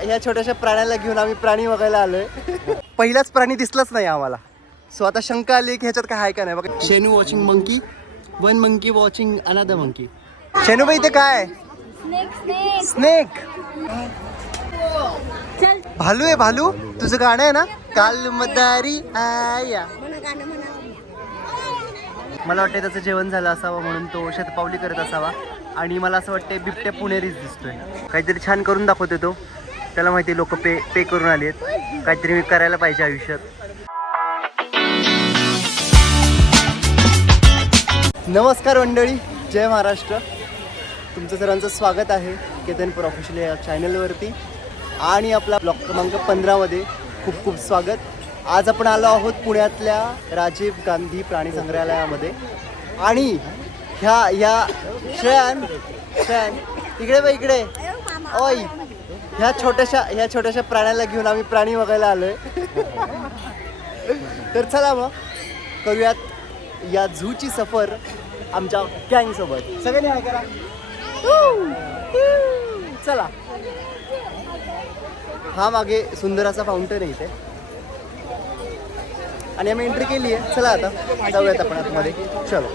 ह्या छोट्याशा प्राण्याला घेऊन आम्ही प्राणी बघायला आलोय. पहिलाच प्राणी दिसलाच नाही आम्हाला. सो आता शंका आली की ह्याच्यात काय आहे का नाही बघा. शेनू watching monkey, one monkey watching another monkey. शेनू भाई ते काय? स्नेक. भालू आहे. भालू तुझं गाणं आहे ना, काल मदारी आया. मला वाटतं त्याचं जेवण झालं असावं म्हणून तो शतपावली करत असावा. आणि मला असं वाटतं बिबट्या पुणेरीच दिसतोय. काहीतरी छान करून दाखवतो तो. त्याला माहिती लोक पे करून आली आहेत. काहीतरी मी करायला पाहिजे आयुष्यात. नमस्कार मंडळी, जय महाराष्ट्र. तुमचं सर्वांचं स्वागत आहे केतनपूर ऑफिशियल या चॅनलवरती. आणि आपला ब्लॉग क्रमांक 15मध्ये खूप खूप स्वागत. आज आपण आलो आहोत पुण्यातल्या राजीव गांधी प्राणी संग्रहालयामध्ये. आणि ह्या श्रेयान इकडे बघ इकडे. ओय, ह्या छोट्याशा प्राण्याला घेऊन आम्ही प्राणी बघायला आलोय. तर चला मग करूयात या झूची सफर आमच्या गँग सोबत. सगळ्यांनी हाय करा. चला. हा मागे सुंदर असा फाउंटन आहे इथे आणि आम्ही एंट्री केली आहे. चला आता जाऊयात आपण आतमध्ये. चलो.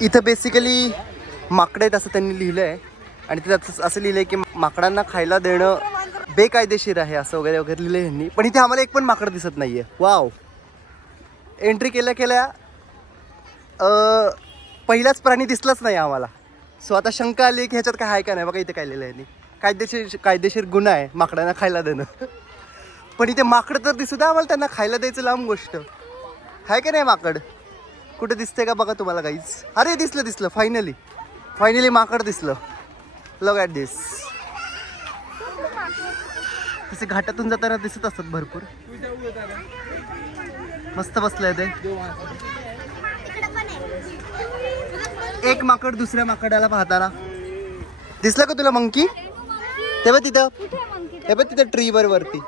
इथं बेसिकली माकडे आहेत असं त्यांनी लिहिलं आहे. आणि तिथं असं लिहिलं आहे की माकडांना खायला देणं बेकायदेशीर आहे असं वगैरे वगैरे लिहिलं आहे ह्यांनी. पण इथे आम्हाला एक पण माकड दिसत नाही आहे. वाव. एंट्री केल्या पहिलाच प्राणी दिसलाच नाही आम्हाला. सो आता शंका आली की ह्याच्यात काय आहे का नाही बघा. इथे काय लिहिलं आहे, कायदेशीर गुन्हा आहे माकडांना खायला देणं. पण इथे माकडं तर दिसू द्या आम्हाला. त्यांना खायला द्यायचं लांब गोष्ट आहे का नाही. माकड कुठे दिसते का बघा तुम्हाला काहीच. अरे दिसलं फायनली माकड दिसलं. लुक ॲट दिस. तसे घाटातून जाताना दिसत असतात भरपूर. मस्त बसलंय ते. एक माकड दुसऱ्या माकडाला पाहताना दिसलं का तुला मंकी? ते बघ तिथं ट्री वरती.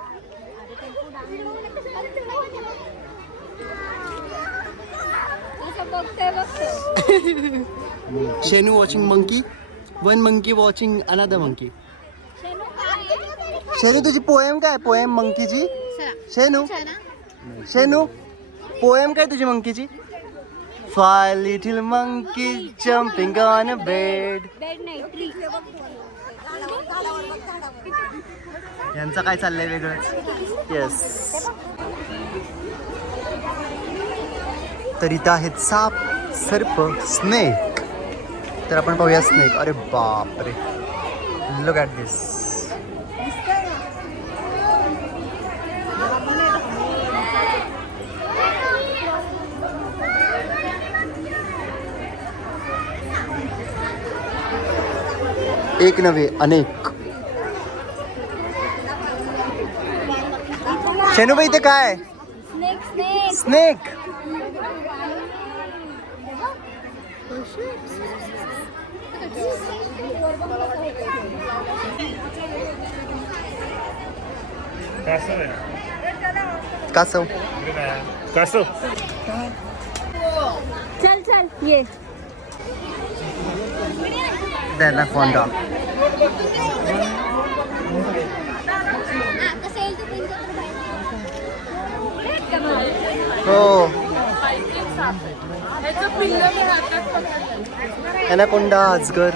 Shenu watching monkey, one monkey watching another monkey. Shenu तुझी पोएम काय? पोएम मंकीची. शेनू पोएम काय तुझी मंकीची? 5 little monkeys jumping on a bed. यांचं काय चाललंय वेगळंच. येस. तर इथं आहेत साप, सर्प, स्नेक. तर आपण पाहूया स्नेक. अरे बापरे, लुक ॲट दिस. एक नव्हे अनेक. शेनूबाई ते काय? स्नेक. कासव. चल ये. ॲनाकोंडा. हो. ॲनाकोंडा, अजगर.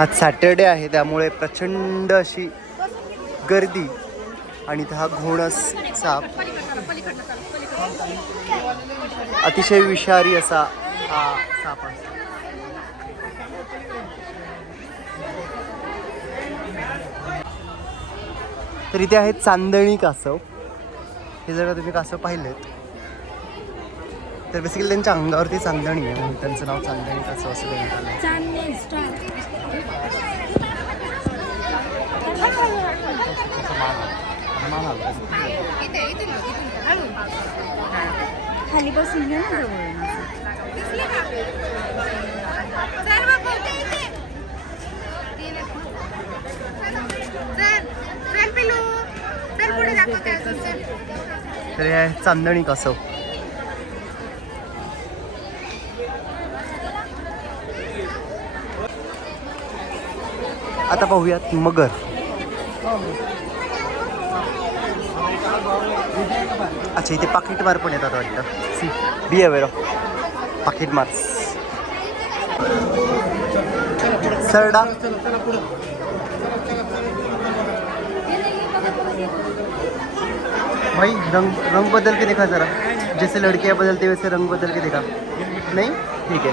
आज सॅटर्डे आहे त्यामुळे प्रचंड अशी गर्दी. आणि हा घोणस साप, अतिशय विषारी असा हा साप आहे. तर इथे आहेत चांदणी कासव. हे जर तुम्ही कासव पाहिलेत तर बेसिकली त्यांच्या अंगावरती चांदणी आहे म्हणून त्यांचं नाव चांदणी कासव असं देण्यात आलं. खाली बसून घे ना जवळ. तर हे आहे चांदणी कासव. आता पाहूयात मगर. अच्छा, इथे पाकिट मार पण येतात वाटतं. सी बी अवेअर ऑफ पाकिट मार्स. सरडा भाई, रंग बदल के देखा जरा. जैसे लड़कियां बदलते वैसे रंग बदल के देखा. नहीं ठीक है.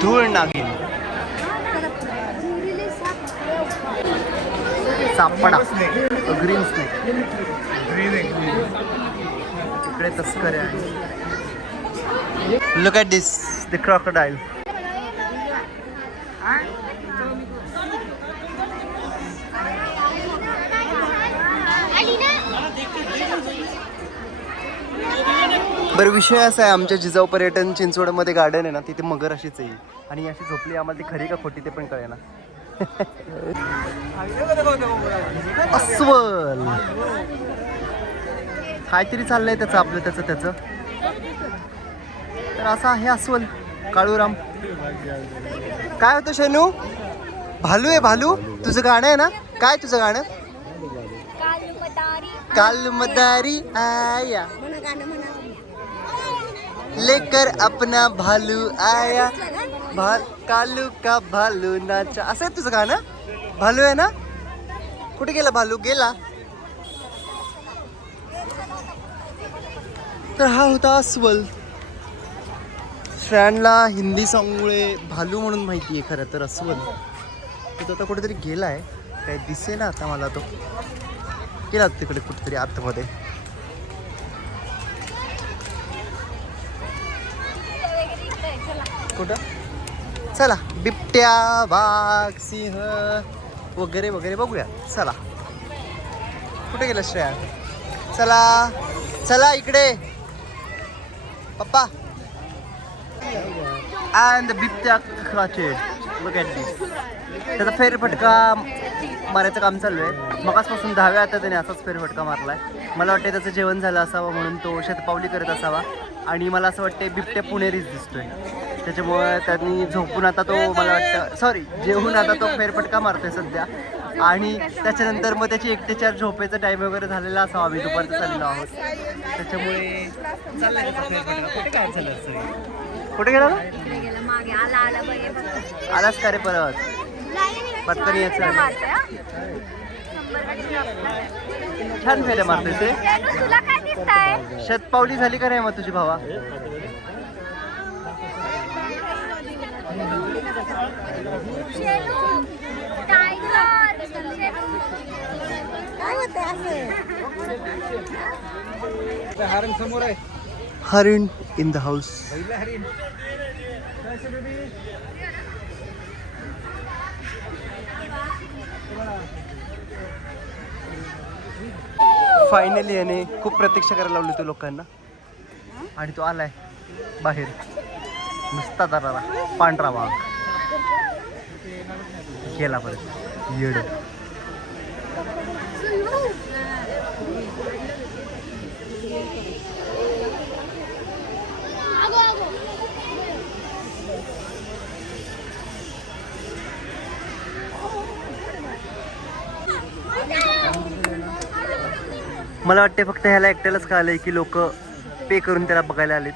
धूळ नागिन, सापडा, ग्रीन स्नेक. इकडे तस्करे आहे. Look at this, the crocodile. बरं, विषय असा आहे, आमच्या जिजाऊ पर्यटन चिंचवडमध्ये गार्डन आहे ना, तिथे मगर अशीच येईल आणि अशी झोपली. आम्हाला ती खरी का खोटी ते पण कळेना. अस्वल काहीतरी चाललंय त्याचं, आपलं त्याचं. तर असं आहे अस्वल. काळूराम काय होतं शेनू? भालू आहे, भालू. तुझं गाणं आहे ना, काय तुझं गाणं? काल मदारी आया लेकर अपना भालू आया, कालू का भालू नाचा. असं आहे तुझं गाणं? भालू आहे ना? कुठे गेला भालू? गेला. तर हा होता अस्वल. श्रॅनला हिंदी सॉंगमुळे भालू म्हणून माहिती आहे खरं तर अस्वल. तो आता कुठेतरी गेला आहे, काही दिसे ना आता मला. तो गेला तिकडे कुठेतरी आतमध्ये. कुठं? चला, बिबट्या, वाघ, सिंह वगैरे वगैरे बघूया. चला, कुठे गेला श्रेया? चला चला इकडे पप्पा. अँड बिबट्या क्राचेड. लुक ॲट दिस. त्याचा फेरफटका मारायचं काम चालू आहे. मगासपासून 10व्या आता त्याने असाच फेरफटका मारलाय. मला वाटतं त्याचं जेवण झालं असावं म्हणून तो शतपावली करत असावा. आणि मला असं वाटतं बिबट्या पुणेरीच दिसतोय, त्याच्यामुळे त्यांनी झोपून आता तो, मला वाटतं जेवून आता तो फेरफटका मारतोय सध्या. आणि त्याच्यानंतर मग त्याची एकट्याच्या झोपेचा टाईम वगैरे झालेला असावा. आम्ही दुपारचं चाललेलो आहोत, त्याच्यामुळे चाललाय फेरफटका. कुठे काय झालं असं? कुठे गेला? आलाच का रे परत? पटकन यायचं. छान फेऱ्या मारतोय ते. शतपावली झाली का रे मग तुझी भावा? हरिण इन द हाऊस. फायनली याने खूप प्रतीक्षा करायला लावली होती लोकांना आणि तो आलाय बाहेर. नुसता दरारा पांढरा वाघ गेला परत. येड. मला वाटते फक्त ह्याला एकट्यालाच कळलंय की लोक पे करून त्याला बघायला आलेत.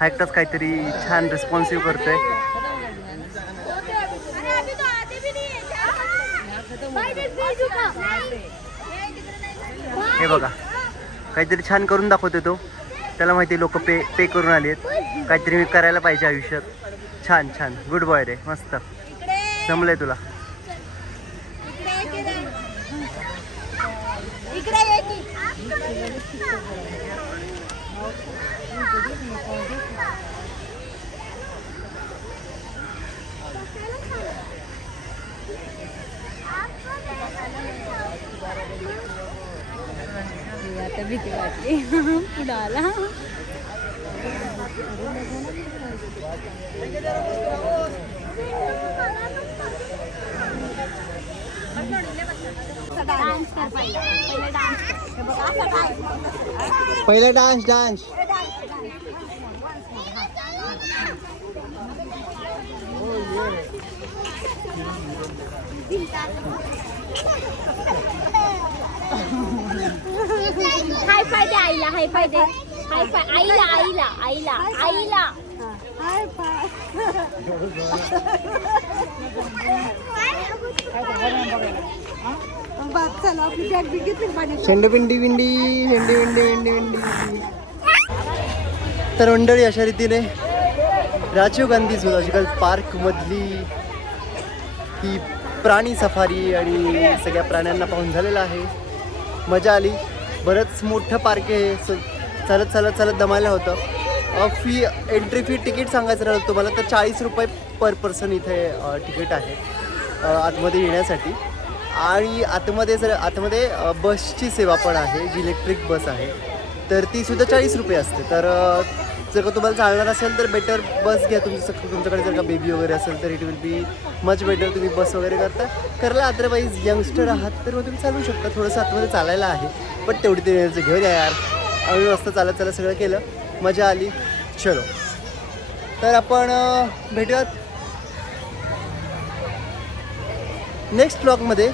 हा एकटाच काहीतरी छान रिस्पॉन्सिव्ह करतोय. हे बघा, काहीतरी छान करून दाखवतोय तो. त्याला माहिती लोक पे करून आलेत, काहीतरी मी करायला पाहिजे आयुष्यात. छान छान, गुड बॉय रे, मस्त जमलंय तुला. आता भीती वाटली पुढाला. डान्स कर पहिला डान्स कर बघा असा डान्स पहिला डान्स हाय फाय दे आईला हाय फाय दे हाय फाय आईला आईला आईला आईला हाय फाय चला आपली बॅग बी घेतली पाणी शेंडपिंडी विंडी शेंडी विंडी विंडी विंडी. तर मंडळी अशा रीतीने राजीव गांधी झुलॉजिकल पार्कमधली ही प्राणी सफारी आणि सगळ्या प्राण्यांना पाहून झालेलं आहे. मजा आली. बरंच मोठं पार्क आहे. चालत चालत चालत दमायला होतं. फी एंट्री फी तिकीट सांगायचं राहिलं तुम्हाला तर 40 रुपये पर पर्सन इथे तिकीट आहे आतमध्ये येण्यासाठी. आणि आतमध्ये बसची सेवा पण आहे जी इलेक्ट्रिक बस आहे तर ती सुद्धा 40 रुपये असते. तर जर का तुम्हाला चालणार असेल तर बेटर बस घ्या. तुमच्याकडे जर का बेबी वगैरे असेल तर it will be much better. तुम्ही बस वगैरे करला. अदरवाईज यंगस्टर आहात तर मग तुम्ही चालू शकता. थोडंसं आतमध्ये चालायला आहे पण तेवढी ते घेऊन या यार. आम्ही मस्त चालत चालत सगळं केलं. मजा आली. चलो तर आपण भेटूयात नेक्स्ट ब्लॉगमध्ये.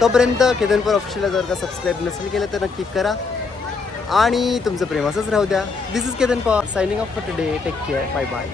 तोपर्यंत केतनपूर ऑफिशियलला जर का सबस्क्राईब नसेल केलं तर नक्की करा आणि तुमचं प्रेम असंच राहू द्या. This is Ketan Pawar signing off for today. Take care. Bye bye.